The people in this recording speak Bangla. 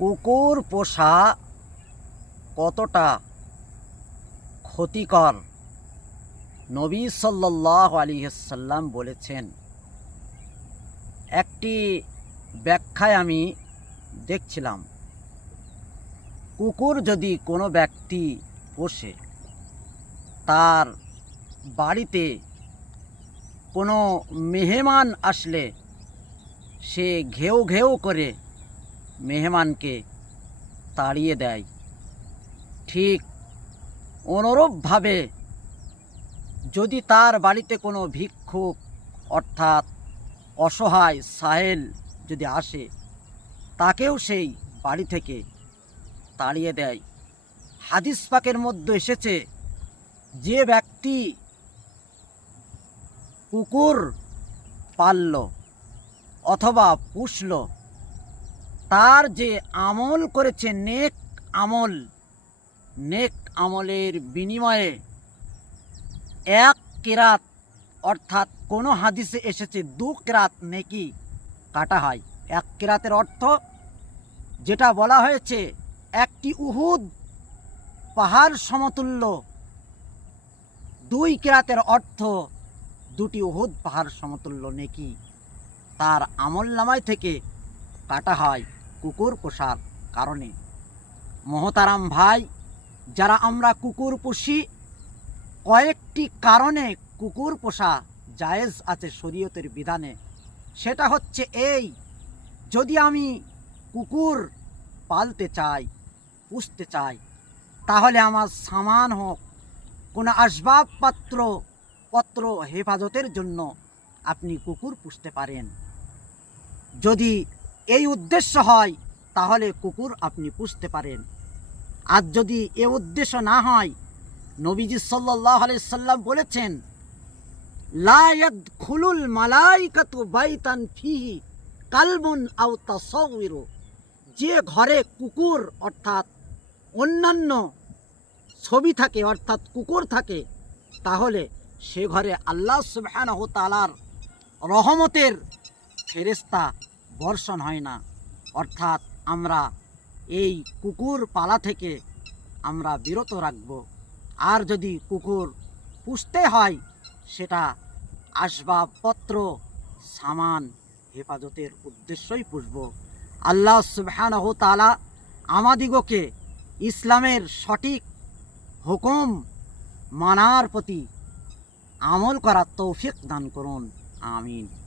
কুকুর পোষা কতটা ক্ষতিকর? নবী সাল্লাহ আলিহাল্লাম বলেছেন, একটি ব্যাখ্যায় আমি দেখছিলাম, কুকুর যদি কোনো ব্যক্তি পোষে, তার বাড়িতে কোনো মেহমান আসলে সে ঘেউ ঘেউ করে মেহমানকে তাড়িয়ে দেয়। ঠিক অনুরূপভাবে যদি তার বাড়িতে কোনো ভিক্ষুক অর্থাৎ অসহায় সাহেল যদি আসে, তাকেও সেই বাড়ি থেকে তাড়িয়ে দেয়। হাদিস পাকের মধ্যে এসেছে, যে ব্যক্তি কুকুর পালল অথবা পুষল তার যে আমল করেছে নেক আমল, নেক আমলের বিনিময়ে এক কেরাত, অর্থাৎ কোনো হাদিসে এসেছে দু কেরাত নেকি কাটা হয়। এক কেরাতের অর্থ যেটা বলা হয়েছে, একটি উহুদ পাহাড় সমতুল্য, দুই কেরাতের অর্থ দুটি উহুদ পাহাড় সমতুল্য নেকি। তার আমল নামায় থেকে কাটা হয়। কুকুর পোষার কারণে। মহতারাম ভাই, যারা আমরা কুকুর পুষি, কয়েকটি কারণে কুকুর পোষা জায়েজ আছে শরীয়তের বিধানে। সেটা হচ্ছে এই, যদি আমি কুকুর পালতে চাই, পুষতে চাই, তাহলে আমার সামান হোক, কোনো আসবাবপত্র, পত্র হেফাজতের জন্য আপনি কুকুর পুষতে পারেন। যদি এই উদ্দেশ্য হয়, তাহলে কুকুর আপনি পুষতে পারেন। আর যদি এ উদ্দেশ্য না হয়, নবীজি সাল্লাহ সাল্লাম বলেছেন লায়াদ খুলুল মালাইকাতু বাইতান ফিহি কালবুন আও তাসাউইরু যে ঘরে কুকুর, অর্থাৎ অন্যান্য ছবি থাকে, অর্থাৎ কুকুর থাকে, তাহলে সে ঘরে আল্লাহ সুবহানাহু তাআলার রহমতের ফেরেস্তা বর্ষণ হয় না। অর্থাৎ আমরা এই কুকুর পালা থেকে আমরা বিরত রাখব। আর যদি কুকুর পুষতে হয়, সেটা আসবাবপত্র, সামান, হেফাজতের উদ্দেশ্যই পুষব। আল্লাহ সুবহানাহ তাআলা আমাদিগকে ইসলামের সঠিক হুকুম মানার প্রতি আমল করার তৌফিক দান করুন। আমিন।